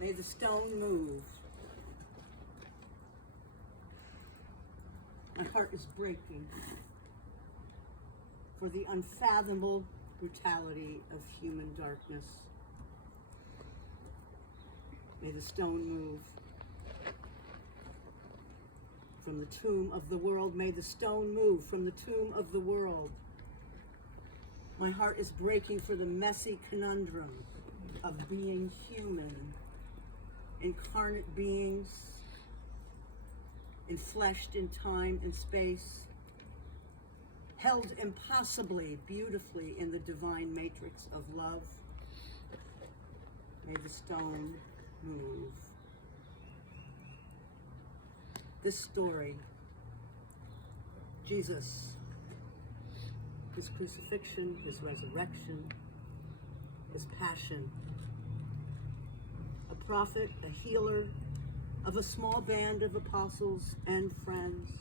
May the stone move. My heart is breaking for the unfathomable brutality of human darkness. May the stone move. From the tomb of the world, may the stone move from the tomb of the world. My heart is breaking for the messy conundrum of being human, incarnate beings, enfleshed in time and space, held impossibly beautifully in the divine matrix of love. May the stone move. This story, Jesus, his crucifixion, his resurrection, his passion, a prophet, a healer of a small band of apostles and friends.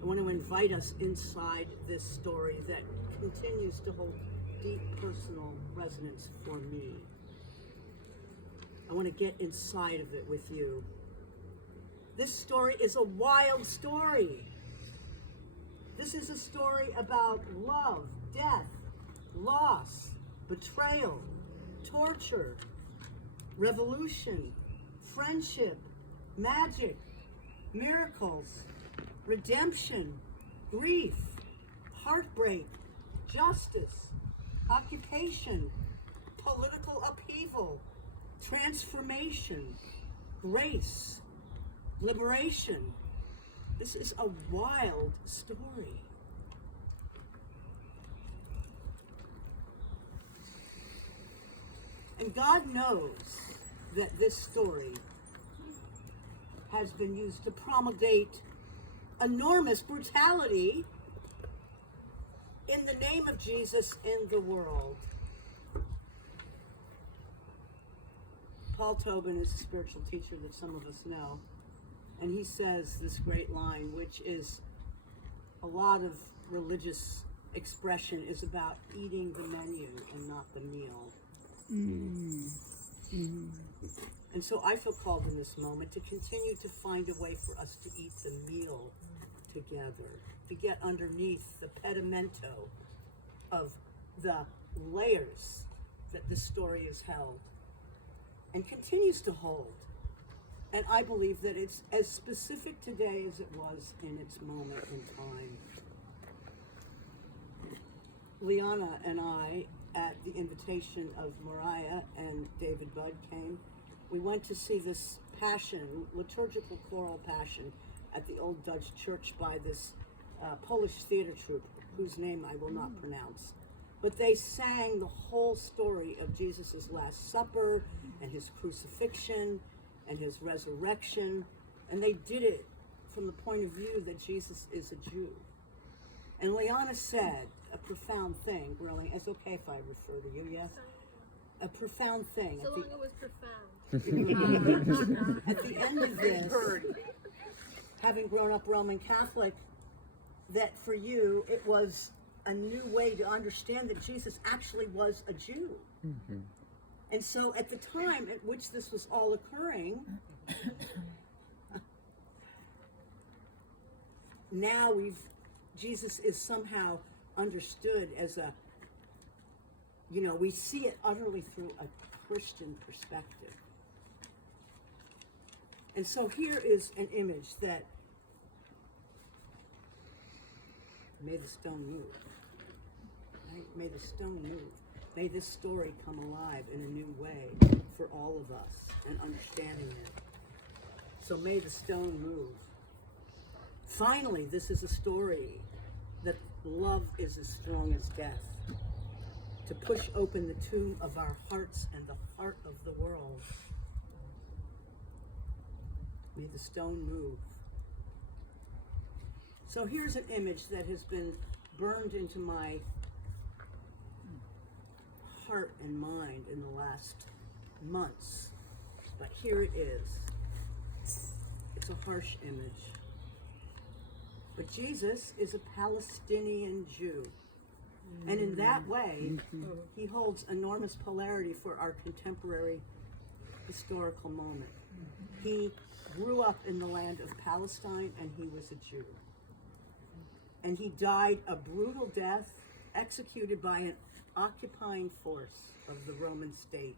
I want to invite us inside this story that continues to hold deep personal resonance for me. I want to get inside of it with you. This story is a wild story. This is a story about love, death, loss, betrayal, torture, revolution, friendship, magic, miracles, redemption, grief, heartbreak, justice, occupation, political upheaval, transformation, grace, liberation. This is a wild story. And God knows that this story has been used to promulgate enormous brutality in the name of Jesus in the world. Paul Tobin is a spiritual teacher that some of us know, and he says this great line, which is a lot of religious expression is about eating the menu and not the meal. And so I feel called in this moment to continue to find a way for us to eat the meal together, to get underneath the pedimento of the layers that this story has held and continues to hold. And I believe that it's as specific today as it was in its moment in time. Liana and I, at the invitation of Mariah and David Budd came, we went to see this passion, liturgical choral passion, at the old Dutch church by this Polish theater troupe, whose name I will not pronounce. But they sang the whole story of Jesus' Last Supper and his crucifixion and his resurrection. And they did it from the point of view that Jesus is a Jew. And Liana said a profound thing, really. It's okay if I refer to you, yes? A profound thing. So long it was profound. At the end of this, having grown up Roman Catholic, that for you it was a new way to understand that Jesus actually was a Jew. Mm-hmm. And so at the time at which this was all occurring, now Jesus is somehow understood as a, we see it utterly through a Christian perspective. And so here is an image that may the stone move. Right? May the stone move. May this story come alive in a new way for all of us and understanding it. So may the stone move. Finally, this is a story that love is as strong as death. To push open the tomb of our hearts and the heart of the world. May the stone move. So here's an image that has been burned into my heart and mind in the last months. But here it is. It's a harsh image. But Jesus is a Palestinian Jew. And in that way, he holds enormous polarity for our contemporary historical moment. He grew up in the land of Palestine, and he was a Jew. And he died a brutal death, executed by an occupying force of the Roman state.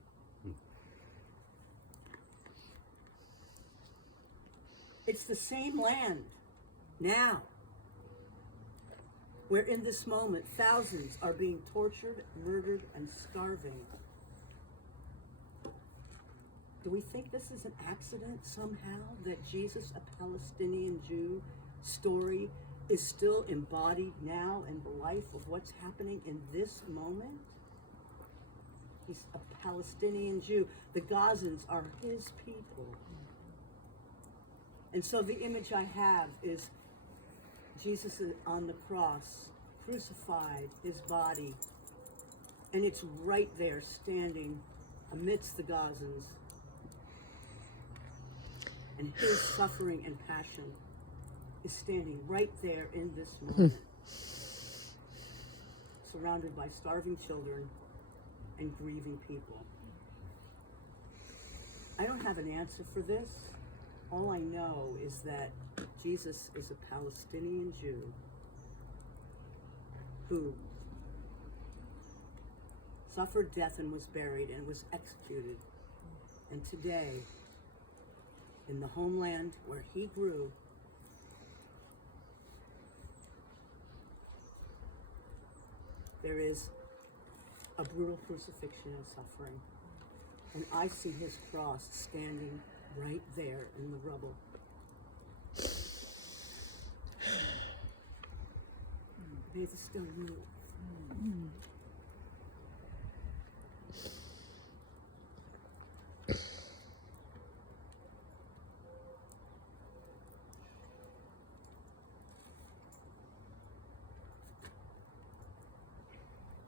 It's the same land now, where in this moment thousands are being tortured, murdered, and starving. Do we think this is an accident somehow, that Jesus, a Palestinian Jew story, is still embodied now in the life of what's happening in this moment? He's a Palestinian Jew. The Gazans are his people. And so the image I have is Jesus on the cross, crucified, his body, and it's right there standing amidst the Gazans. And his suffering and passion is standing right there in this moment, surrounded by starving children and grieving people. I don't have an answer for this. All I know is that Jesus is a Palestinian Jew who suffered death and was buried and was executed. And today, in the homeland where he grew, there is a brutal crucifixion and suffering. And I see his cross standing right there in the rubble. May the stone move.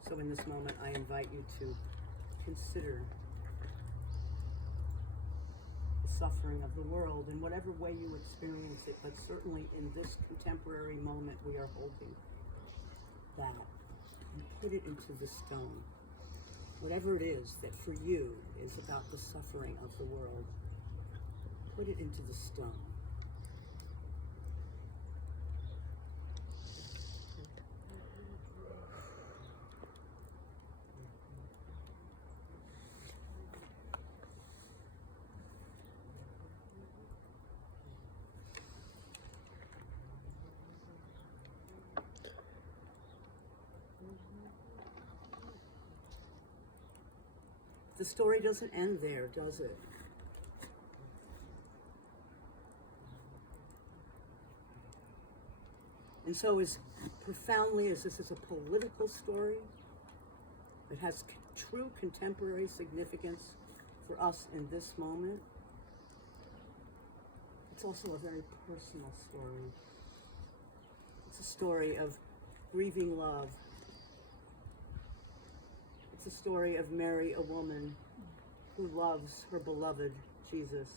So in this moment, I invite you to consider the suffering of the world in whatever way you experience it, but certainly in this contemporary moment we are holding that, and put it into the stone. Whatever it is that for you is about the suffering of the world, put it into the stone. The story doesn't end there, does it? And so as profoundly as this is a political story, it has true contemporary significance for us in this moment. It's also a very personal story. It's a story of grieving love. It's a story of Mary, a woman who loves her beloved Jesus.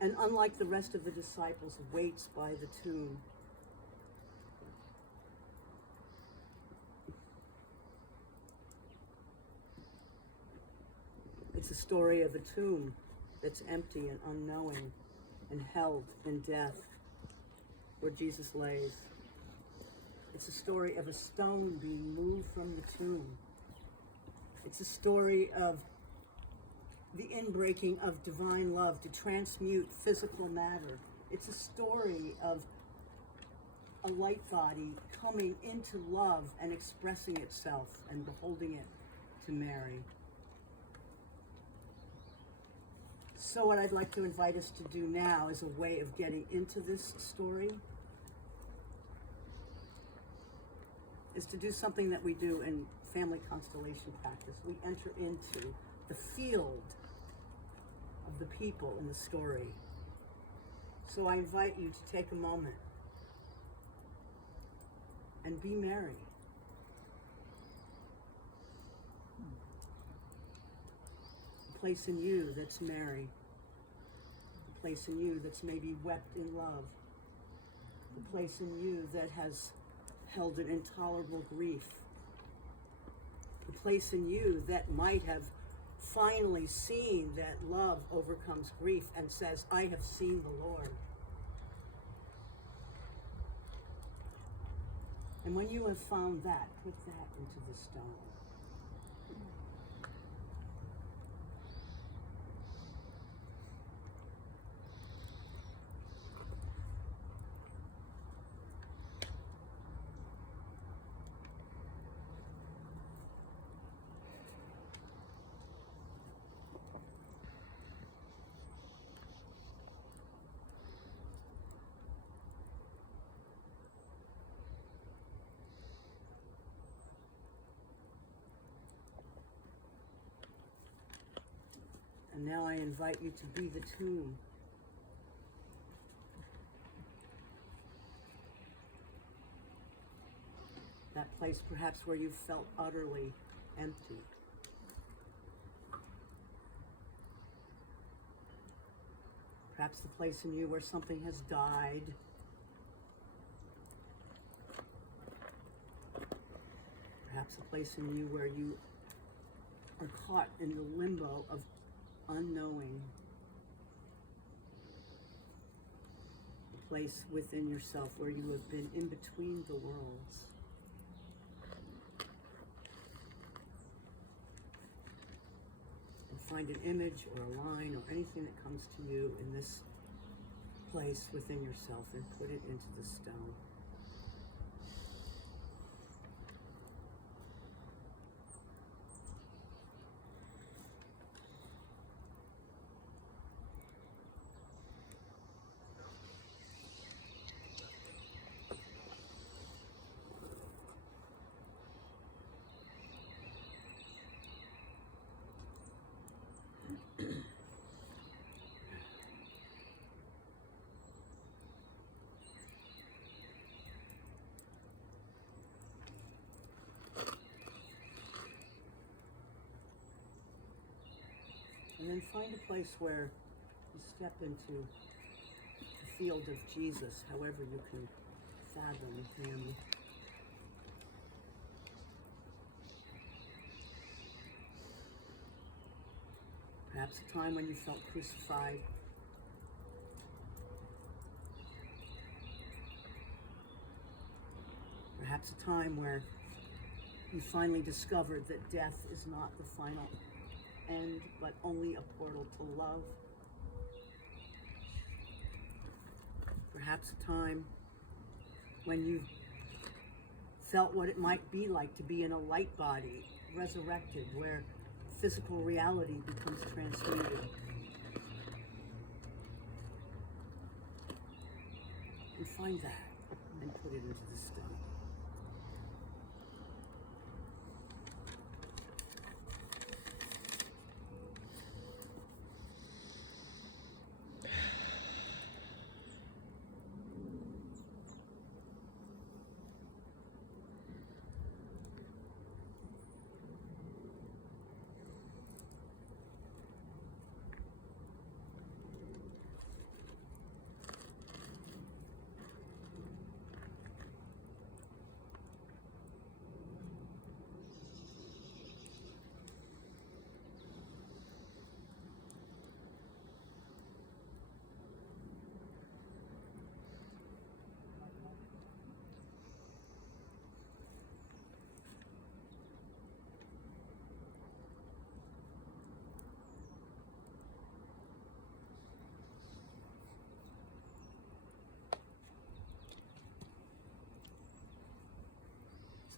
And unlike the rest of the disciples, waits by the tomb. It's a story of a tomb that's empty and unknowing and held in death, where Jesus lays. It's a story of a stone being moved from the tomb. It's a story of the inbreaking of divine love to transmute physical matter. It's a story of a light body coming into love and expressing itself and beholding it to Mary. So what I'd like to invite us to do now is a way of getting into this story is to do something that we do in family constellation practice. We enter into the field of the people in the story. So I invite you to take a moment and be Mary. A place in you that's Mary. A place in you that's maybe wept in love. A place in you that has held an intolerable grief. The place in you that might have finally seen that love overcomes grief and says, I have seen the Lord. And when you have found that, put that into the stone. And now I invite you to be the tomb. That place perhaps where you felt utterly empty. Perhaps the place in you where something has died. Perhaps a place in you where you are caught in the limbo of unknowing. A place within yourself where you have been in between the worlds. And find an image or a line or anything that comes to you in this place within yourself and put it into the stone. And then find a place where you step into the field of Jesus, however you can fathom him. Perhaps a time when you felt crucified. Perhaps a time where you finally discovered that death is not the final end, but only a portal to love. Perhaps a time when you felt what it might be like to be in a light body, resurrected, where physical reality becomes transmuted. And find that and put it into the stone.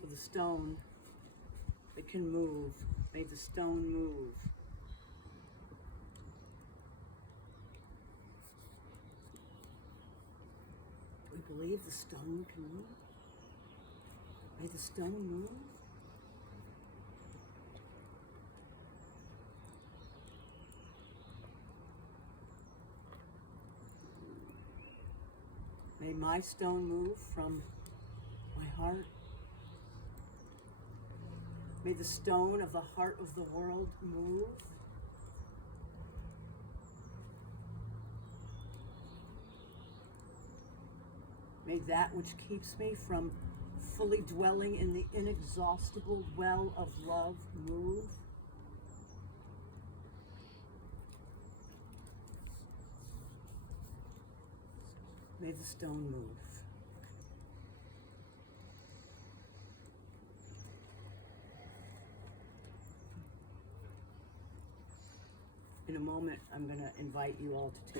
So the stone, it can move. May the stone move. Do we believe the stone can move? May the stone move. May my stone move from my heart. May the stone of the heart of the world move. May that which keeps me from fully dwelling in the inexhaustible well of love, move. May the stone move. In a moment, I'm going to invite you all to take